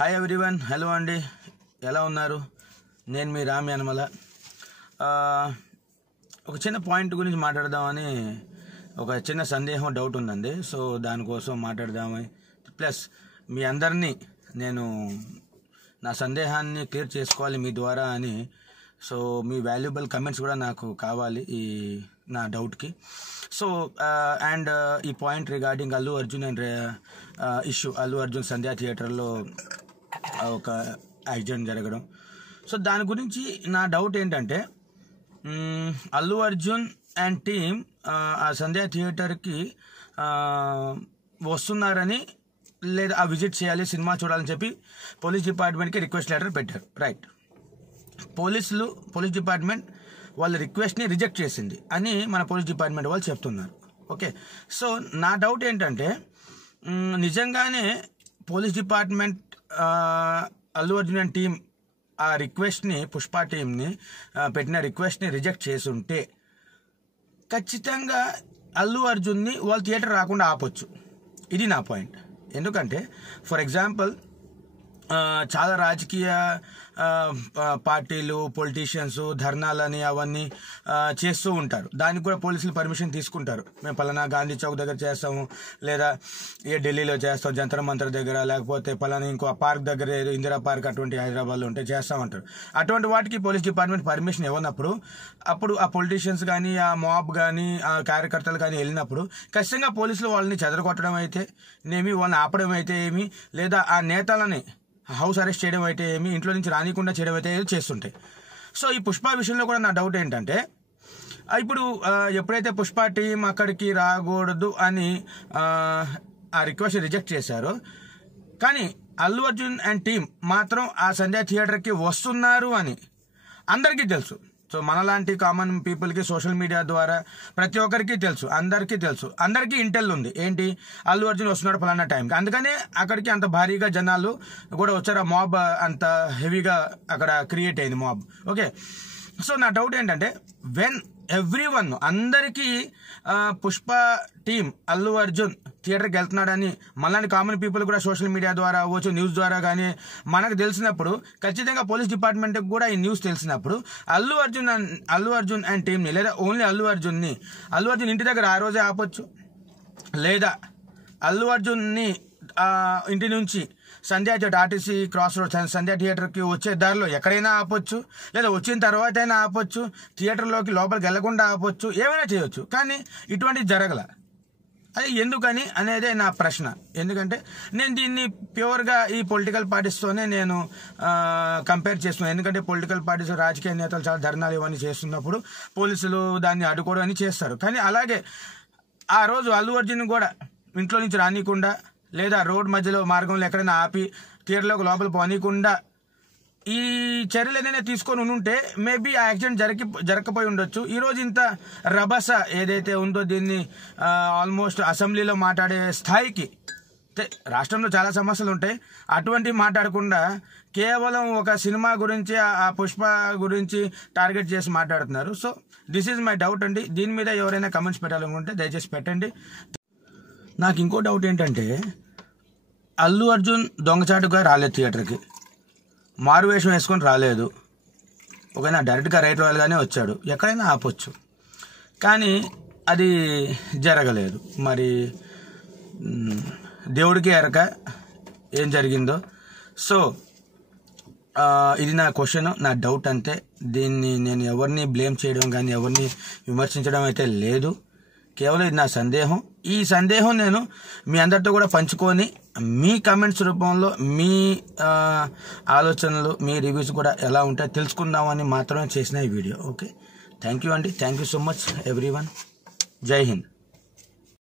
Hi everyone, hello అండి, ఎలా ఉన్నారు? నేను మీ రామ్ యనమల. ఒక చిన్న పాయింట్ గురించి మాట్లాడదామని ఒక చిన్న సందేహం, డౌట్ ఉందండి. సో దానికోసం మాట్లాడదామని, ప్లస్ మీ అందరినీ నేను నా సందేహాన్ని క్లియర్ చేసుకోవాలి మీ ద్వారా అని. సో మీ వాల్యుబుల్ కమెంట్స్ కూడా నాకు కావాలి ఈ నా డౌట్కి. సో అండ్ ఈ point regarding Allu Arjun and issue, Allu Arjun Sandhya థియేటర్లో ఒక యాక్సిడెంట్ జరగడం. సో దాని గురించి నా డౌట్ ఏంటంటే, అల్లు అర్జున్ అండ్ టీమ్ ఆ సంధ్యా థియేటర్కి వస్తున్నారని, లేదా ఆ విజిట్ చేయాలి, సినిమా చూడాలని చెప్పి పోలీస్ డిపార్ట్మెంట్కి రిక్వెస్ట్ లెటర్ పెట్టారు. రైట్, పోలీస్ డిపార్ట్మెంట్ వాళ్ళ రిక్వెస్ట్ని రిజెక్ట్ చేసింది అని మన పోలీస్ డిపార్ట్మెంట్ వాళ్ళు చెప్తున్నారు. ఓకే, సో నా డౌట్ ఏంటంటే, నిజంగానే police department Allu Arjun and team ఆ రిక్వెస్ట్ని, పుష్ప టీంని పెట్టిన రిక్వెస్ట్ని రిజెక్ట్ చేసి ఉంటే ఖచ్చితంగా అల్లు అర్జున్ని వాళ్ళు థియేటర్ రాకుండా ఆపొచ్చు. ఇది నా పాయింట్. ఎందుకంటే ఫర్ ఎగ్జాంపుల్ చాలా రాజకీయ పార్టీలు, పొలిటీషియన్స్ ధర్నాలని అవన్నీ చేస్తూ ఉంటారు. దానికి కూడా పోలీసులు పర్మిషన్ తీసుకుంటారు. మేము పలానా గాంధీ చౌక్ దగ్గర చేస్తాము, లేదా ఢిల్లీలో చేస్తాం జంతర్ మంతర్ దగ్గర, లేకపోతే పలానా ఇంకో పార్క్ దగ్గర, ఇందిరా పార్క్ అటువంటి హైదరాబాద్లో ఉంటే చేస్తామంటారు. అటువంటి వాటికి పోలీస్ డిపార్ట్మెంట్ పర్మిషన్ ఇవ్వనప్పుడు, అప్పుడు ఆ పొలిటీషియన్స్ కానీ, ఆ మాబ్ కానీ, ఆ కార్యకర్తలు కానీ వెళ్ళినప్పుడు ఖచ్చితంగా పోలీసులు వాళ్ళని చెదరగొట్టడం అయితే ఏమి, వాళ్ళని ఆపడం అయితే ఏమి, లేదా ఆ నేతలని హౌస్ అరెస్ట్ చేయడం అయితే ఏమి, ఇంట్లో నుంచి రానికుండా చేయడం అయితే చేస్తుంటాయి. సో ఈ పుష్ప విషయంలో కూడా నా డౌట్ ఏంటంటే, ఇప్పుడు ఎప్పుడైతే పుష్ప టీం అక్కడికి రాకూడదు అని ఆ రిక్వెస్ట్ రిజెక్ట్ చేశారో, కానీ అల్లు అర్జున్ అండ్ టీం మాత్రం ఆ సంధ్యా థియేటర్కి వస్తున్నారు అని అందరికీ తెలుసు. సో మనలాంటి కామన్ పీపుల్కి సోషల్ మీడియా ద్వారా ప్రతి ఒక్కరికి తెలుసు, అందరికీ ఇంటెల్ ఉంది. ఏంటి, అల్లు అర్జున్ వస్తున్నాడు ఫలానా టైంకి, అందుకనే అక్కడికి అంత భారీగా జనాలు కూడా వచ్చారు. ఆ మాబ్ అంత హెవీగా అక్కడ క్రియేట్ అయింది మాబ్. ఓకే, సో నా డౌట్ ఏంటంటే, వెన్ ఎవ్రీవన్, అందరికీ పుష్ప టీం అల్లు అర్జున్ థియేటర్కి వెళ్తున్నాడని మనలాంటి కామన్ పీపుల్ కూడా సోషల్ మీడియా ద్వారా అవ్వచ్చు, న్యూస్ ద్వారా కానీ మనకు తెలిసినప్పుడు, ఖచ్చితంగా పోలీస్ డిపార్ట్మెంట్కి కూడా ఈ న్యూస్ తెలిసినప్పుడు అల్లు అర్జున్ అండ్ టీంని, లేదా ఓన్లీ అల్లు అర్జున్ ఇంటి దగ్గర ఆ రోజే ఆపొచ్చు, లేదా అల్లు అర్జున్ని ఇంటి నుంచి సంధ్యా థియేటర్, ఆర్టీసీ క్రాస్ రోడ్ సంధ్యా థియేటర్కి వచ్చే దారిలో ఎక్కడైనా ఆపొచ్చు, లేదా వచ్చిన తర్వాత అయినా ఆపొచ్చు, థియేటర్లోకి లోపలికి వెళ్లకుండా ఆపొచ్చు, ఏమైనా చేయొచ్చు. కానీ ఇటువంటిది జరగల. అది ఎందుకని అనేదే నా ప్రశ్న. ఎందుకంటే నేను దీన్ని ప్యూర్గా ఈ పొలిటికల్ పార్టీస్తోనే నేను కంపేర్ చేస్తున్నాను. ఎందుకంటే పొలిటికల్ పార్టీస్, రాజకీయ నేతలు చాలా ధర్నాలు ఇవన్నీ చేస్తున్నప్పుడు పోలీసులు దాన్ని అడ్డుకోవడం అని చేస్తారు. కానీ అలాగే ఆ రోజు అల్లు అర్జున్ కూడా ఇంట్లో నుంచి రానికుండా, లేదా రోడ్ మధ్యలో మార్గంలో ఎక్కడైనా ఆపి థియేటర్లోకి లోపల పోనీయకుండా ఈ చర్యలు ఏదైనా తీసుకొని ఉంటే మేబీ ఆ యాక్సిడెంట్ జరగకపోయి ఉండొచ్చు. ఈరోజు ఇంత రభస ఏదైతే ఉందో, దీన్ని ఆల్మోస్ట్ అసెంబ్లీలో మాట్లాడే స్థాయికి, రాష్ట్రంలో చాలా సమస్యలు ఉంటాయి, అటువంటివి మాట్లాడకుండా కేవలం ఒక సినిమా గురించి, ఆ పుష్ప గురించి టార్గెట్ చేసి మాట్లాడుతున్నారు. So this is my doubt అండి. దీని మీద ఎవరైనా కమెంట్స్ పెట్టాలనుకుంటే దయచేసి పెట్టండి. నాకు ఇంకో డౌట్ ఏంటంటే, అల్లు అర్జున్ దొంగచాటుగా రాలేదు థియేటర్కి, మారువేషం వేసుకొని రాలేదు. ఒకైనా డైరెక్ట్గా రైట్ రాయల్గానే వచ్చాడు, ఎక్కడైనా ఆపొచ్చు. కానీ అది జరగలేదు. మరి దేవుడికి ఎరక ఏం జరిగిందో. సో ఇది నా క్వశ్చన్, నా డౌట్ అంతే. దీన్ని నేను ఎవరిని బ్లేమ్ చేయడం కానీ, ఎవరిని విమర్శించడం అయితే లేదు. కేవలం ఇది నా సందేహం. ఈ సందేహం నేను మీ అందరితో కూడా పంచుకొని, మీ కమెంట్స్ రూపంలో మీ ఆలోచనలు, మీ రివ్యూస్ కూడా ఎలా ఉంటాయో తెలుసుకుందామని మాత్రమే చేసిన ఈ వీడియో. ఓకే, థ్యాంక్ యూ అండి. Thank you so much everyone. జై హింద్.